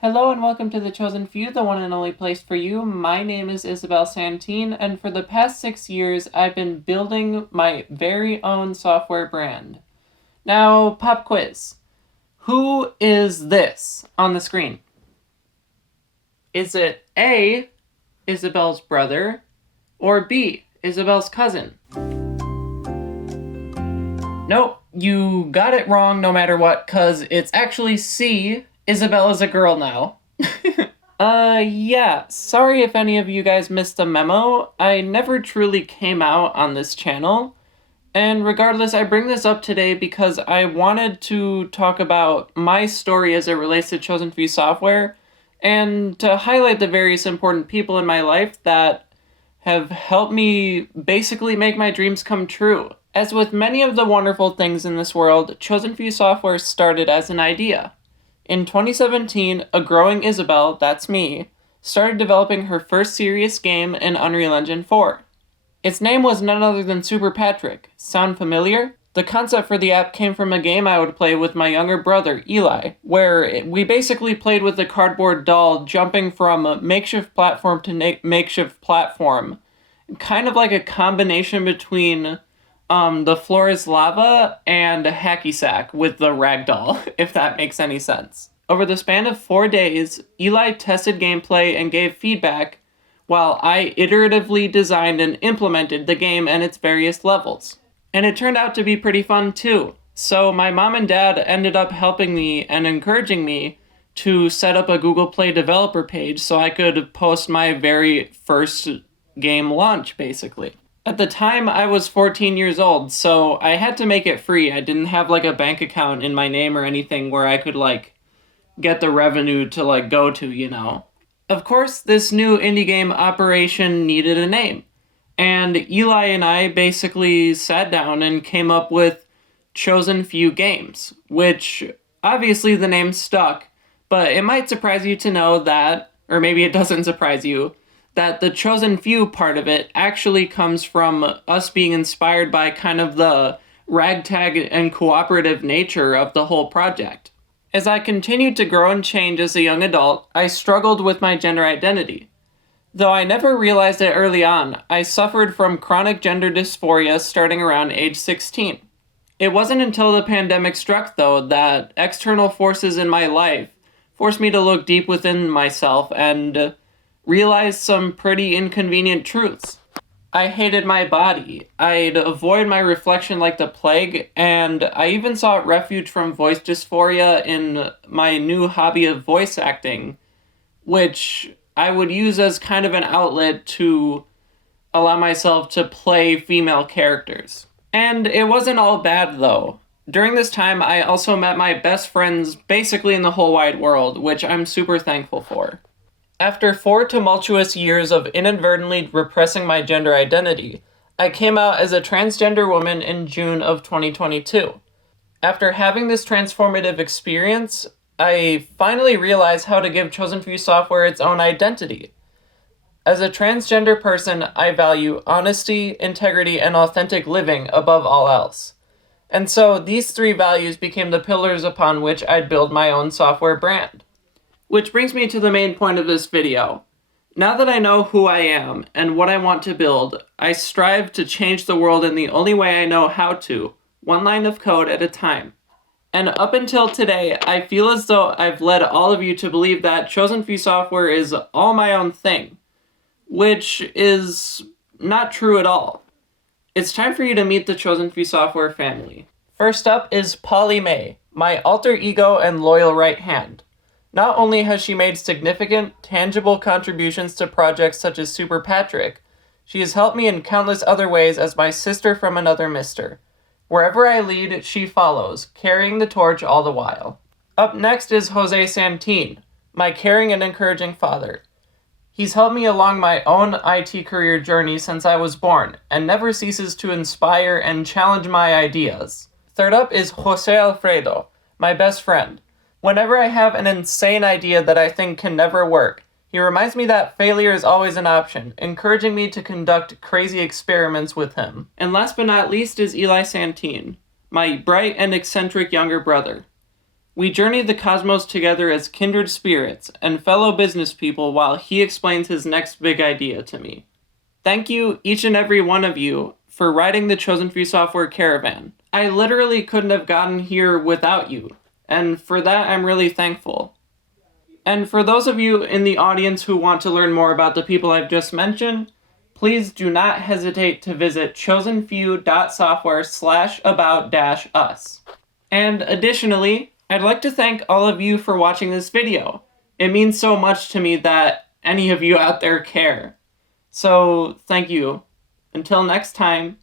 Hello and welcome to The Chosen Few, the one and only place for you. My name is Isabel Santine, and for the past 6 years, I've been building my very own software brand. Now, pop quiz. Who is this on the screen? Is it A, Isabel's brother, or B, Isabel's cousin? Nope, you got it wrong no matter what, cause it's actually C, Isabel is a girl now. Yeah, sorry if any of you guys missed the memo. I never truly came out on this channel. And regardless, I bring this up today because I wanted to talk about my story as it relates to Chosen Few software and to highlight the various important people in my life that have helped me basically make my dreams come true. As with many of the wonderful things in this world, Chosen Few software started as an idea. In 2017, a growing Isabel, that's me, started developing her first serious game in Unreal Engine 4. Its name was none other than Super Patrick. Sound familiar? The concept for the app came from a game I would play with my younger brother, Eli, where we basically played with a cardboard doll jumping from a makeshift platform to makeshift platform. Kind of like a combination between the floor is lava and a hacky sack with the ragdoll, if that makes any sense. Over the span of 4 days, Eli tested gameplay and gave feedback, while I iteratively designed and implemented the game and its various levels. And it turned out to be pretty fun too. So my mom and dad ended up helping me and encouraging me to set up a Google Play developer page so I could post my very first game launch, basically. At the time, I was 14 years old, so I had to make it free. I didn't have like a bank account in my name or anything where I could like get the revenue to like go to, you know. Of course, this new indie game operation needed a name. And Eli and I basically sat down and came up with Chosen Few Games, which obviously the name stuck, but it might surprise you to know that, or maybe it doesn't surprise you, that the chosen few part of it actually comes from us being inspired by kind of the ragtag and cooperative nature of the whole project. As I continued to grow and change as a young adult, I struggled with my gender identity. Though I never realized it early on, I suffered from chronic gender dysphoria starting around age 16. It wasn't until the pandemic struck, though, that external forces in my life forced me to look deep within myself and realized some pretty inconvenient truths. I hated my body. I'd avoid my reflection like the plague, and I even sought refuge from voice dysphoria in my new hobby of voice acting, which I would use as kind of an outlet to allow myself to play female characters. And it wasn't all bad, though. During this time, I also met my best friends basically in the whole wide world, which I'm super thankful for. After 4 tumultuous years of inadvertently repressing my gender identity, I came out as a transgender woman in June of 2022. After having this transformative experience, I finally realized how to give Chosen Few software its own identity. As a transgender person, I value honesty, integrity, and authentic living above all else. And so these 3 values became the pillars upon which I'd build my own software brand. Which brings me to the main point of this video. Now that I know who I am and what I want to build, I strive to change the world in the only way I know how to, one line of code at a time. And up until today, I feel as though I've led all of you to believe that Chosen Few software is all my own thing, which is not true at all. It's time for you to meet the Chosen Few software family. First up is Polly May, my alter ego and loyal right hand. Not only has she made significant, tangible contributions to projects such as Super Patrick, she has helped me in countless other ways as my sister from another mister. Wherever I lead, she follows, carrying the torch all the while. Up next is Jose Santine, my caring and encouraging father. He's helped me along my own IT career journey since I was born, and never ceases to inspire and challenge my ideas. Third up is Jose Alfredo, my best friend. Whenever I have an insane idea that I think can never work, he reminds me that failure is always an option, encouraging me to conduct crazy experiments with him. And last but not least is Eli Santine, my bright and eccentric younger brother. We journey the cosmos together as kindred spirits and fellow business people while he explains his next big idea to me. Thank you, each and every one of you, for riding the Chosen Few Software caravan. I literally couldn't have gotten here without you, and for that I'm really thankful. And for those of you in the audience who want to learn more about the people I've just mentioned, please do not hesitate to visit chosenfew.software/about-us. And additionally, I'd like to thank all of you for watching this video. It means so much to me that any of you out there care. So, thank you. Until next time.